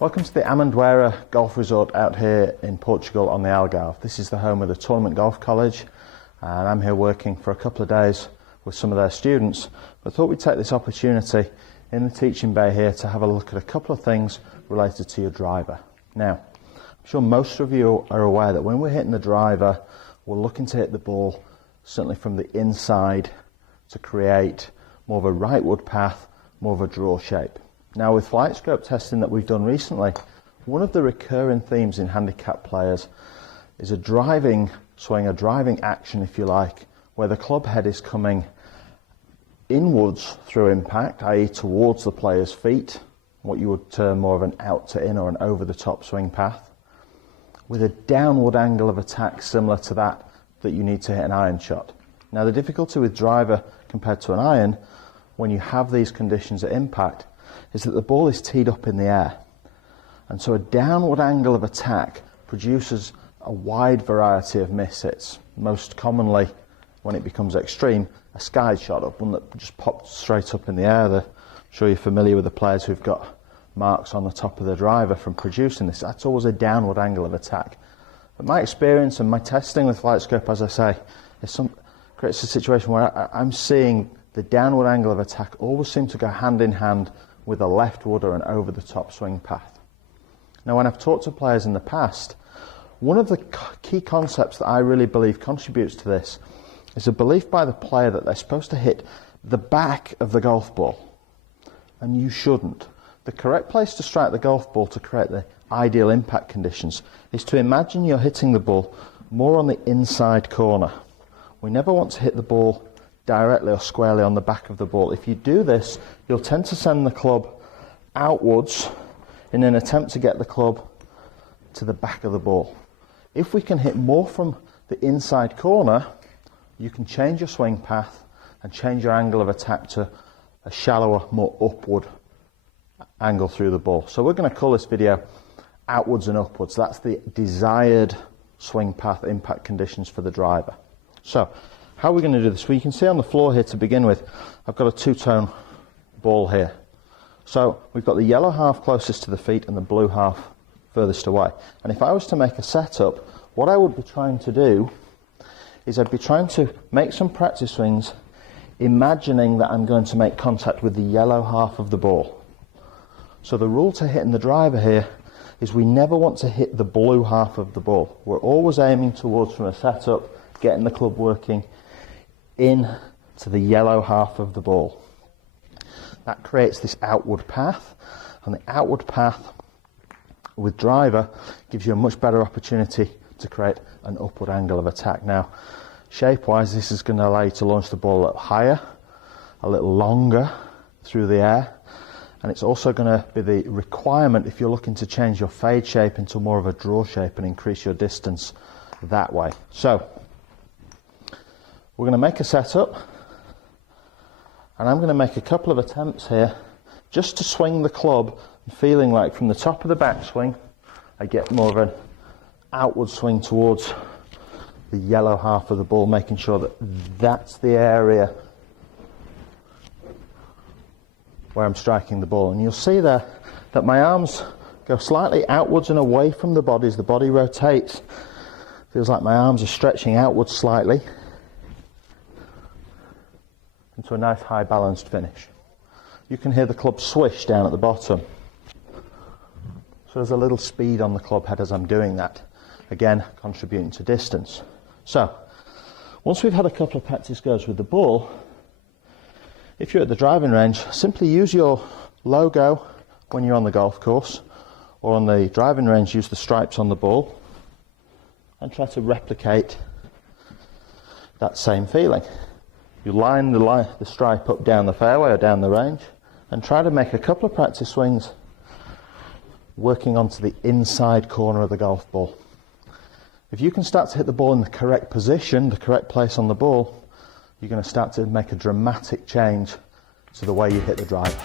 Welcome to the Amendoeira Golf Resort out here in Portugal on the Algarve. This is the home of the Tournament Golf College, and I'm here working for a couple of days with some of their students. But I thought we'd take this opportunity in the teaching bay here to have a look at a couple of things related to your driver. Now, I'm sure most of you are aware that when we're hitting the driver, we're looking to hit the ball certainly from the inside to create more of a rightward path, more of a draw shape. Now, with flight scope testing that we've done recently, one of the recurring themes in handicap players is a driving swing, a driving action, if you like, where the club head is coming inwards through impact, i.e. towards the player's feet, what you would term more of an out to in or an over the top swing path, with a downward angle of attack similar to that you need to hit an iron shot. Now, the difficulty with driver compared to an iron, when you have these conditions at impact, is that the ball is teed up in the air, and so a downward angle of attack produces a wide variety of miss hits. Most commonly, when it becomes extreme, a sky shot up, one that just popped straight up in the air. I'm sure you're familiar with the players who've got marks on the top of the driver from producing this. That's always a downward angle of attack. But my experience and my testing with flight scope, as I say, creates a situation where I'm seeing the downward angle of attack always seem to go hand in hand with a leftward or an over-the-top swing path. Now, when I've talked to players in the past, one of the key concepts that I really believe contributes to this is a belief by the player that they're supposed to hit the back of the golf ball, and you shouldn't. The correct place to strike the golf ball to create the ideal impact conditions is to imagine you're hitting the ball more on the inside corner. We never want to hit the ball directly or squarely on the back of the ball. If you do this, you'll tend to send the club outwards in an attempt to get the club to the back of the ball. If we can hit more from the inside corner, you can change your swing path and change your angle of attack to a shallower, more upward angle through the ball. So we're going to call this video outwards and upwards. That's the desired swing path impact conditions for the driver. So how are we going to do this? Well, you can see on the floor here to begin with, I've got a two-tone ball here. So we've got the yellow half closest to the feet and the blue half furthest away. And if I was to make a setup, what I would be trying to do is I'd be trying to make some practice swings, imagining that I'm going to make contact with the yellow half of the ball. So the rule to hitting the driver here is we never want to hit the blue half of the ball. We're always aiming towards, from a setup, getting the club working in to the yellow half of the ball. That creates this outward path, and the outward path with driver gives you a much better opportunity to create an upward angle of attack. Now, shape-wise, this is going to allow you to launch the ball a little higher, a little longer through the air, and it's also going to be the requirement if you're looking to change your fade shape into more of a draw shape and increase your distance that way. So we're going to make a setup, and I'm going to make a couple of attempts here just to swing the club, feeling like from the top of the backswing I get more of an outward swing towards the yellow half of the ball, making sure that that's the area where I'm striking the ball. And you'll see there that my arms go slightly outwards and away from the body as the body rotates. Feels like my arms are stretching outwards slightly into a nice high balanced finish. You can hear the club swish down at the bottom. So there's a little speed on the club head as I'm doing that, again contributing to distance. So once we've had a couple of practice goes with the ball, if you're at the driving range, simply use your logo when you're on the golf course, or on the driving range use the stripes on the ball and try to replicate that same feeling. You line the stripe up down the fairway or down the range and try to make a couple of practice swings working onto the inside corner of the golf ball. If you can start to hit the ball in the correct position, the correct place on the ball, you're going to start to make a dramatic change to the way you hit the driver.